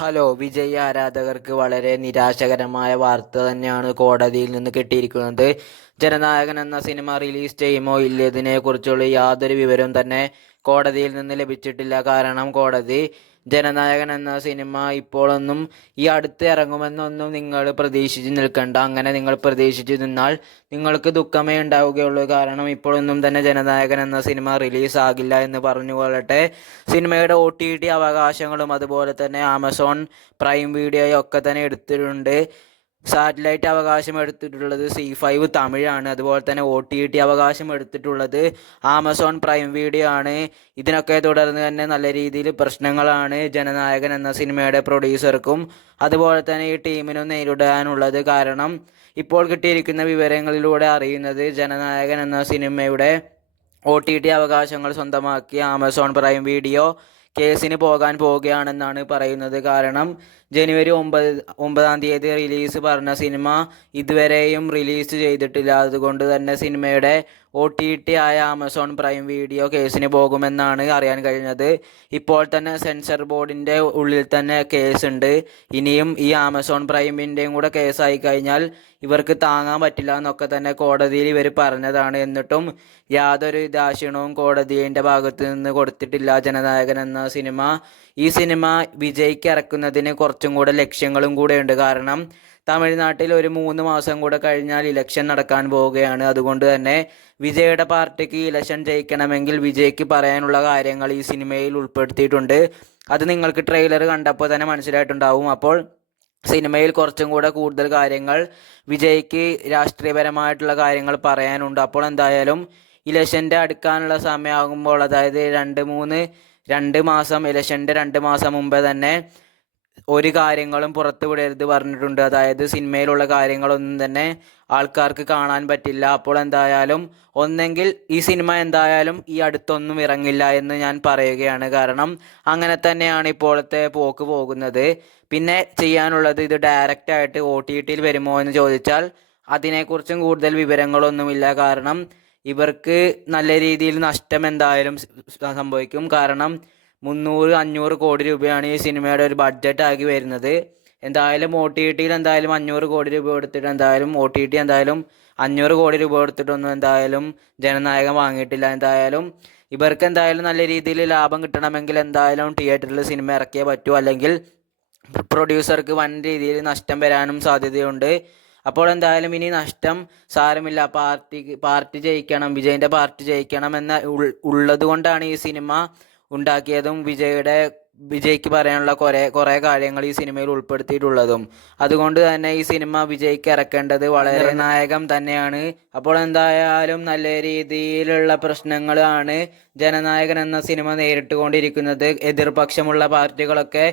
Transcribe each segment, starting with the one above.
Hello, Vijay ആരാധകർക്ക് വളരെ നിരാശകരമായ വാർത്ത തന്നെയാണ് കോടതിയിൽ നിന്ന് കിട്ടിയിരിക്കുന്നത്. ജനനായകൻ എന്ന സിനിമ റിലീസ് ചെയ്യുമോ ഇല്ലതിനെക്കുറിച്ചുള്ള യാതൊരു വിവരവും തന്നെ കോടതിയിൽ നിന്ന് ലഭിച്ചിട്ടില്ല. കാരണം കോടതി ജനനായകൻ എന്ന സിനിമ ഇപ്പോഴൊന്നും ഈ അടുത്ത് ഇറങ്ങുമെന്നൊന്നും നിങ്ങൾ പ്രതീക്ഷിച്ച് നിൽക്കണ്ട. അങ്ങനെ നിങ്ങൾ പ്രതീക്ഷിച്ച് നിന്നാൽ നിങ്ങൾക്ക് ദുഃഖമേ ഉണ്ടാവുകയുള്ളൂ. കാരണം ഇപ്പോഴൊന്നും തന്നെ ജനനായകൻ എന്ന സിനിമ റിലീസ് ആകില്ല എന്ന് പറഞ്ഞുകൊള്ളട്ടെ. സിനിമയുടെ OTT അവകാശങ്ങളും അതുപോലെ തന്നെ ആമസോൺ പ്രൈം വീഡിയോയും ഒക്കെ തന്നെ എടുത്തിട്ടുണ്ട്. സാറ്റലൈറ്റ് അവകാശം എടുത്തിട്ടുള്ളത് C5 തമിഴാണ്. അതുപോലെ തന്നെ OTT അവകാശം എടുത്തിട്ടുള്ളത് ആമസോൺ പ്രൈം വീഡിയോ ആണ്. ഇതിനൊക്കെ തുടർന്ന് തന്നെ നല്ല രീതിയിൽ പ്രശ്നങ്ങളാണ് ജനനായകൻ എന്ന സിനിമയുടെ പ്രൊഡ്യൂസർക്കും അതുപോലെ തന്നെ ഈ ടീമിനും നേരിടാനുള്ളത്. കാരണം ഇപ്പോൾ കിട്ടിയിരിക്കുന്ന വിവരങ്ങളിലൂടെ അറിയുന്നത് ജനനായകൻ എന്ന സിനിമയുടെ OTT അവകാശങ്ങൾ സ്വന്തമാക്കിയ ആമസോൺ പ്രൈം വീഡിയോ കേസിന് പോകാൻ പോവുകയാണെന്നാണ് പറയുന്നത്. കാരണം ജനുവരി 9 റിലീസ് പറഞ്ഞ സിനിമ ഇതുവരെയും റിലീസ് ചെയ്തിട്ടില്ല. അതുകൊണ്ട് തന്നെ സിനിമയുടെ OTT ആയ ആമസോൺ പ്രൈം വീഡിയോ കേസിന് പോകുമെന്നാണ് അറിയാൻ കഴിഞ്ഞത്. ഇപ്പോൾ തന്നെ സെൻസർ ബോർഡിൻ്റെ ഉള്ളിൽ തന്നെ കേസുണ്ട്. ഇനിയും ഈ ആമസോൺ പ്രൈമിൻ്റെയും കൂടെ കേസായി കഴിഞ്ഞാൽ ഇവർക്ക് താങ്ങാൻ പറ്റില്ല എന്നൊക്കെ തന്നെ കോടതിയിൽ ഇവർ പറഞ്ഞതാണ്. എന്നിട്ടും യാതൊരു ദാക്ഷിണ്യവും കോടതിയുടെ ഭാഗത്ത് നിന്ന് കൊടുത്തിട്ടില്ല ജനനായകൻ എന്ന സിനിമ. ഈ സിനിമ വിജയ്ക്ക് ഇറക്കുന്നതിന് കുറച്ചും കൂടെ ലക്ഷ്യങ്ങളും കൂടെ ഉണ്ട്. കാരണം തമിഴ്നാട്ടിൽ ഒരു 3 മാസം കൂടെ കഴിഞ്ഞാൽ ഇലക്ഷൻ നടക്കാൻ പോവുകയാണ്. അതുകൊണ്ട് തന്നെ വിജയുടെ പാർട്ടിക്ക് ഇലക്ഷൻ ജയിക്കണമെങ്കിൽ വിജയ്ക്ക് പറയാനുള്ള കാര്യങ്ങൾ ഈ സിനിമയിൽ ഉൾപ്പെടുത്തിയിട്ടുണ്ട്. അത് നിങ്ങൾക്ക് ട്രെയിലർ കണ്ടപ്പോൾ തന്നെ മനസ്സിലായിട്ടുണ്ടാവും. അപ്പോൾ സിനിമയിൽ കുറച്ചും കൂടെ കൂടുതൽ കാര്യങ്ങൾ വിജയ്ക്ക് രാഷ്ട്രീയപരമായിട്ടുള്ള കാര്യങ്ങൾ പറയാനുണ്ട്. അപ്പോൾ എന്തായാലും ഇലക്ഷൻ്റെ അടുക്കാനുള്ള സമയമാകുമ്പോൾ, അതായത് 2 മാസം ഇലക്ഷൻ്റെ 2 മാസം മുമ്പേ തന്നെ ഒരു കാര്യങ്ങളും പുറത്തു വിടരുത് പറഞ്ഞിട്ടുണ്ട്. അതായത് സിനിമയിലുള്ള കാര്യങ്ങളൊന്നും തന്നെ ആൾക്കാർക്ക് കാണാൻ പറ്റില്ല. അപ്പോൾ എന്തായാലും ഒന്നെങ്കിൽ ഈ സിനിമ എന്തായാലും ഈ അടുത്തൊന്നും ഇറങ്ങില്ല എന്ന് ഞാൻ പറയുകയാണ്. കാരണം അങ്ങനെ തന്നെയാണ് ഇപ്പോഴത്തെ പോക്ക് പോകുന്നത്. പിന്നെ ചെയ്യാനുള്ളത്, ഇത് ഡയറക്റ്റായിട്ട് OTTയിൽ വരുമോ എന്ന് ചോദിച്ചാൽ അതിനെക്കുറിച്ചും കൂടുതൽ വിവരങ്ങളൊന്നുമില്ല. കാരണം ഇവർക്ക് നല്ല രീതിയിൽ നഷ്ടം എന്തായാലും സംഭവിക്കും. കാരണം 300-500 കോടി രൂപയാണ് ഈ സിനിമയുടെ ഒരു ബഡ്ജറ്റാക്കി വരുന്നത്. എന്തായാലും OTTയിൽ എന്തായാലും 500 കോടി രൂപ കൊടുത്തിട്ട് എന്തായാലും OTT എന്തായാലും 500 കോടി രൂപ കൊടുത്തിട്ടൊന്നും എന്തായാലും ജനനായകൻ വാങ്ങിയിട്ടില്ല. എന്തായാലും ഇവർക്ക് എന്തായാലും നല്ല രീതിയിൽ ലാഭം കിട്ടണമെങ്കിൽ എന്തായാലും തിയേറ്ററിൽ സിനിമ ഇറക്കിയേ പറ്റൂ. അല്ലെങ്കിൽ പ്രൊഡ്യൂസർക്ക് വൻ രീതിയിൽ നഷ്ടം വരാനും സാധ്യതയുണ്ട്. അപ്പോൾ എന്തായാലും ഇനി നഷ്ടം സാരമില്ല, പാർട്ടി ജയിക്കണം, വിജയിൻ്റെ പാർട്ടി ജയിക്കണം എന്ന ഉള്ളത് കൊണ്ടാണ് ഈ സിനിമ ഉണ്ടാക്കിയതും വിജയ്ക്ക് പറയാനുള്ള കുറേ കാര്യങ്ങൾ ഈ സിനിമയിൽ ഉൾപ്പെടുത്തിയിട്ടുള്ളതും. അതുകൊണ്ട് തന്നെ ഈ സിനിമ വിജയ്ക്ക് ഇറക്കേണ്ടത് വളരെ നായകം തന്നെയാണ്. അപ്പോൾ എന്തായാലും നല്ല രീതിയിലുള്ള പ്രശ്നങ്ങളാണ് ജനനായകൻ എന്ന സിനിമ നേരിട്ടുകൊണ്ടിരിക്കുന്നത്. എതിർപക്ഷമുള്ള പാർട്ടികളൊക്കെ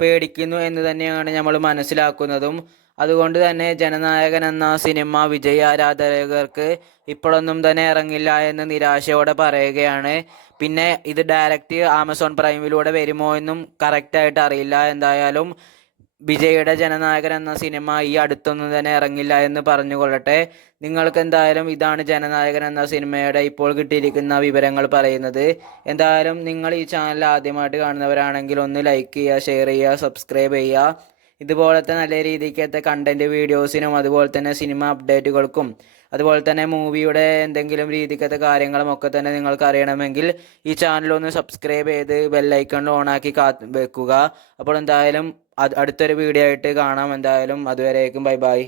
പേടിക്കുന്നു എന്ന് തന്നെയാണ് നമ്മൾ മനസ്സിലാക്കുന്നതും. അതുകൊണ്ട് തന്നെ ജനനായകൻ എന്ന സിനിമ വിജയ് ആരാധകർക്ക് ഇപ്പോഴൊന്നും തന്നെ ഇറങ്ങില്ല എന്ന് നിരാശയോടെ പറയുകയാണ്. പിന്നെ ഇത് ഡയറക്റ്റ് ആമസോൺ പ്രൈമിലൂടെ വരുമോ എന്നും കറക്റ്റായിട്ട് അറിയില്ല. എന്തായാലും വിജയുടെ ജനനായകൻ എന്ന സിനിമ ഈ അടുത്തൊന്നും തന്നെ ഇറങ്ങില്ല എന്ന് പറഞ്ഞുകൊള്ളട്ടെ. നിങ്ങൾക്ക് എന്തായാലും ഇതാണ് ജനനായകൻ എന്ന സിനിമയുടെ ഇപ്പോൾ കിട്ടിയിരിക്കുന്ന വിവരങ്ങൾ പറയുന്നത്. എന്തായാലും നിങ്ങൾ ഈ ചാനൽ ആദ്യമായിട്ട് കാണുന്നവരാണെങ്കിൽ ഒന്ന് ലൈക്ക് ചെയ്യുക, ഷെയർ ചെയ്യുക, സബ്സ്ക്രൈബ് ചെയ്യുക. ഇതുപോലത്തെ നല്ല രീതിക്കത്തെ കണ്ടൻറ്റ് വീഡിയോസിനും അതുപോലെ തന്നെ സിനിമ അപ്ഡേറ്റുകൾക്കും അതുപോലെ തന്നെ മൂവിയുടെ എന്തെങ്കിലും രീതിക്കത്തെ കാര്യങ്ങളും ഒക്കെ തന്നെ നിങ്ങൾക്ക് അറിയണമെങ്കിൽ ഈ ചാനലൊന്ന് സബ്സ്ക്രൈബ് ചെയ്ത് ബെല്ലൈക്കൺ ഓണാക്കി വെക്കുക. അപ്പോൾ എന്തായാലും അടുത്തൊരു വീഡിയോ ആയിട്ട് കാണാം. എന്തായാലും അതുവരേക്കും ബൈ ബൈ.